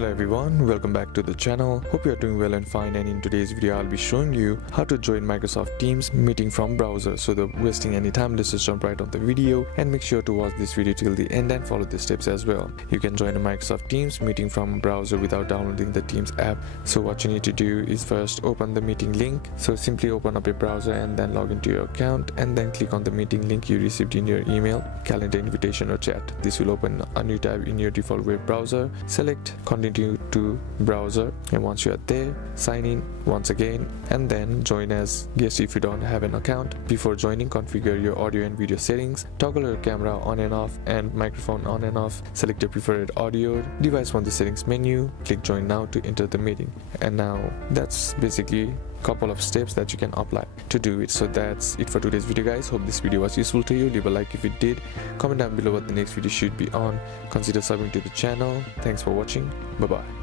Hello everyone, welcome back to the channel. Hope you are doing well and fine, and in today's video I'll be showing you how to join Microsoft Teams meeting from browser. So without wasting any time, let's just jump right on the video and make sure to watch this video till the end and follow the steps as well. You can join a Microsoft Teams meeting from browser without downloading the Teams app. So what you need to do is first open the meeting link. So simply open up a browser and then log into your account and then click on the meeting link you received in your email, calendar invitation or chat. This will open a new tab in your default web browser. Select continue to browser, and once you are there, sign in once again and then join as guest if you don't have an account. Before joining, configure your audio and video settings, toggle your camera on and off and microphone on and off, select your preferred audio device from the settings menu, click join now to enter the meeting. And now that's basically couple of steps that you can apply to do it. So that's it for today's video, guys. Hope this video was useful to you. Leave a like if it did, comment down below what the next video should be on, consider subbing to the channel. Thanks for watching. Bye bye.